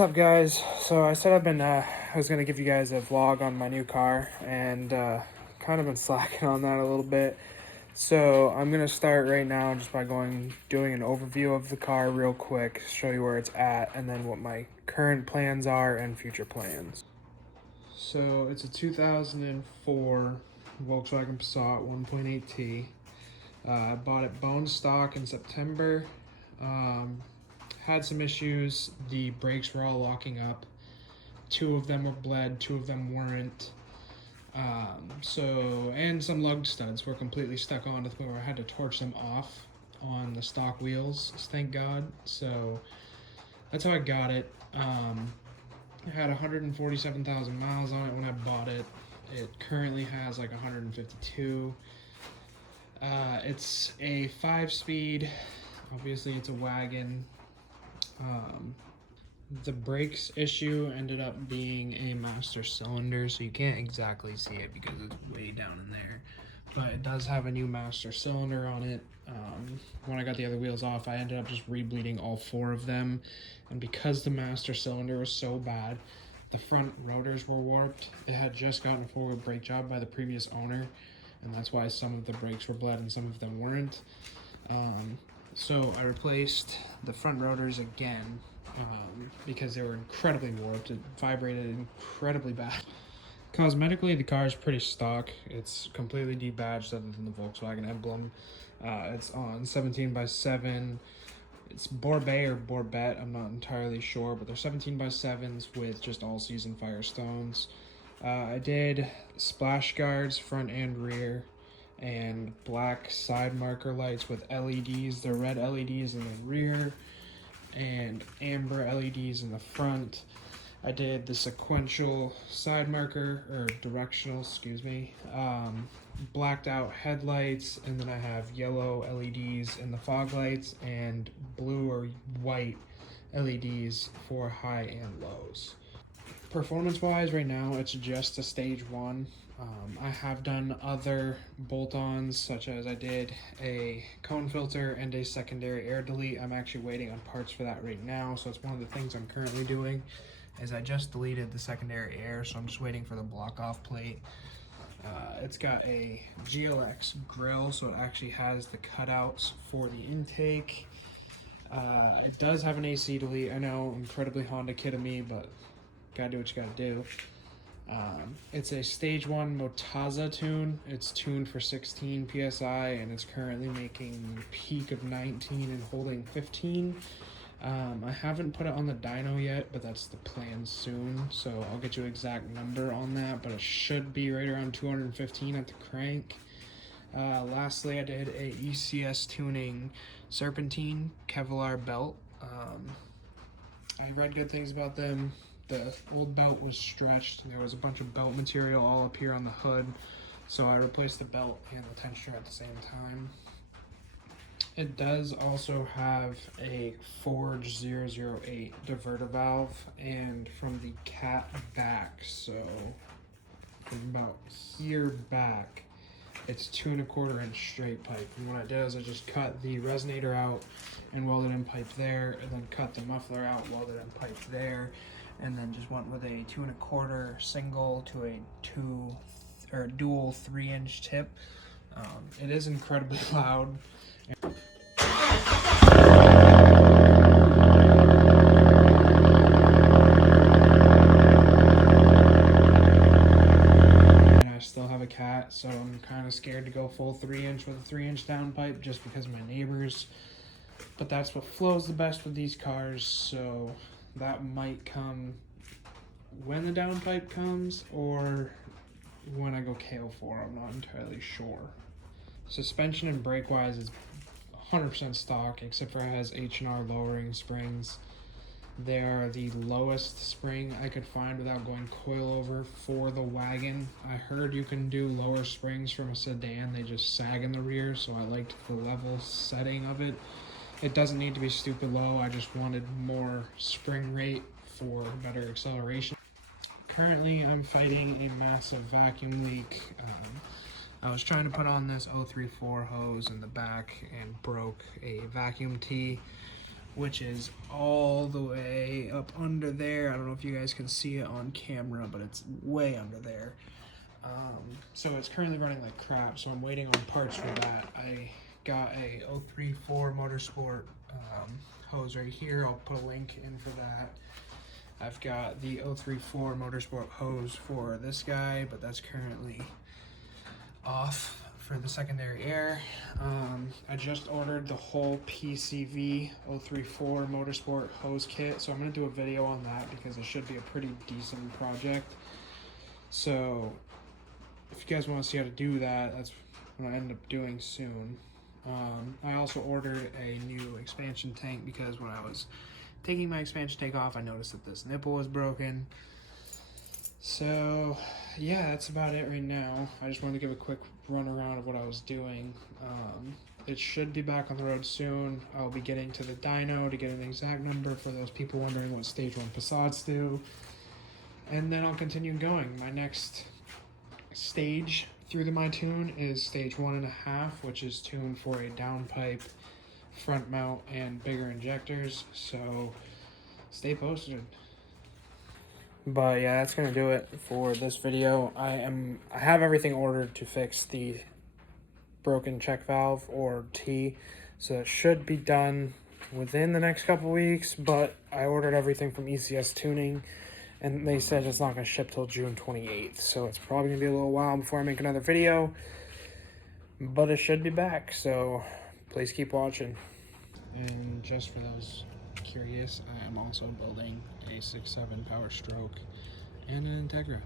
What's up, guys? So I said I was gonna give you guys a vlog on my new car, and kind of been slacking on that a little bit. So I'm gonna start right now just by doing an overview of the car real quick, show you where it's at, and then what my current plans are and future plans. So it's a 2004 Volkswagen Passat 1.8T. I bought it bone stock in September. Had some issues. The brakes were all locking up. Two of them were bled, two of them weren't. And some lug studs were completely stuck on to the point where I had to torch them off on the stock wheels, thank God. So that's how I got it. It had 147,000 miles on it when I bought it. It currently has like 152. It's a 5-speed. Obviously, it's a wagon. The brakes issue ended up being a master cylinder, so you can't exactly see it because it's way down in there. But it does have a new master cylinder on it. When I got the other wheels off, I ended up just re-bleeding all 4 of them. And because the master cylinder was so bad, the front rotors were warped. It had just gotten a forward brake job by the previous owner, and that's why some of the brakes were bled and some of them weren't. So I replaced the front rotors again because they were incredibly warped. It vibrated incredibly bad. Cosmetically, the car is pretty stock. It's completely debadged other than the Volkswagen emblem. It's on 17x7. It's Borbet or Borbet, I'm not entirely sure, but they're 17x7s with just all-season Firestones. I did splash guards front and rear, and black side marker lights with LEDs. The red LEDs in the rear and amber LEDs in the front. I did the sequential side marker, or directional, excuse me, blacked out headlights, and then I have yellow LEDs in the fog lights and blue or white LEDs for high and lows. Performance-wise, right now, it's just a stage 1. I have done other bolt-ons, such as I did a cone filter and a secondary air delete. I'm actually waiting on parts for that right now, so it's one of the things I'm currently doing, is I just deleted the secondary air, so I'm just waiting for the block-off plate. It's got a GLX grill, so it actually has the cutouts for the intake. It does have an AC delete. I know, incredibly Honda kid of me, but gotta do what you gotta do. It's a stage 1 Motaza tune. It's tuned for 16 PSI and it's currently making a peak of 19 and holding 15. I haven't put it on the dyno yet, but that's the plan soon, so I'll get you an exact number on that, but it should be right around 215 at the crank. Lastly, I did a ECS tuning serpentine Kevlar belt. I read good things about them. The old belt was stretched. There was a bunch of belt material all up here on the hood, so I replaced the belt and the tensioner at the same time. It does also have a Forge 008 diverter valve, and from the cat back, so from about here back, it's 2 1/4 inch straight pipe. And what I did is I just cut the resonator out and welded in pipe there, and then cut the muffler out, welded in pipe there, and then just went with a 2 1/4 single to a dual 3-inch tip. It is incredibly loud. And I still have a cat, so I'm kind of scared to go full 3-inch with a 3-inch downpipe just because of my neighbors. But that's what flows the best with these cars, so that might come when the downpipe comes or when I go KO4. I'm not entirely sure. Suspension and brake wise is 100% stock, except for it has H&R lowering springs. They are the lowest spring I could find without going coilover for the wagon. I heard you can do lower springs from a sedan. They just sag in the rear, so I liked the level setting of it. It doesn't need to be stupid low. I just wanted more spring rate for better acceleration. Currently, I'm fighting a massive vacuum leak. I was trying to put on this 034 hose in the back and broke a vacuum tee. which is all the way up under there. I don't know if you guys can see it on camera, but it's way under there. So it's currently running like crap, so I'm waiting on parts for that. I got a 034 Motorsport hose right here. I'll put a link in for that. I've got the 034 Motorsport hose for this guy, but that's currently off for the secondary air. I just ordered the whole PCV 034 Motorsport hose kit, so I'm going to do a video on that because it should be a pretty decent project. So if you guys want to see how to do that, that's what I end up doing soon. I also ordered a new expansion tank because when I was taking my expansion tank off, I noticed that this nipple was broken. So yeah, that's about it right now. I just wanted to give a quick run around of what I was doing. It should be back on the road soon. I'll be getting to the dyno to get an exact number for those people wondering what stage 1 Passats do. And then I'll continue going. My next stage through my tune is stage 1.5, which is tuned for a downpipe, front mount, and bigger injectors. So stay posted. But yeah, that's gonna do it for this video. I have everything ordered to fix the broken check valve, or T, so it should be done within the next couple weeks. But I ordered everything from ECS Tuning, and they said it's not gonna ship till June 28th, so it's probably gonna be a little while before I make another video. But it should be back, so please keep watching. And just for those curious, I am also building a 6.7 Power Stroke and an Integra.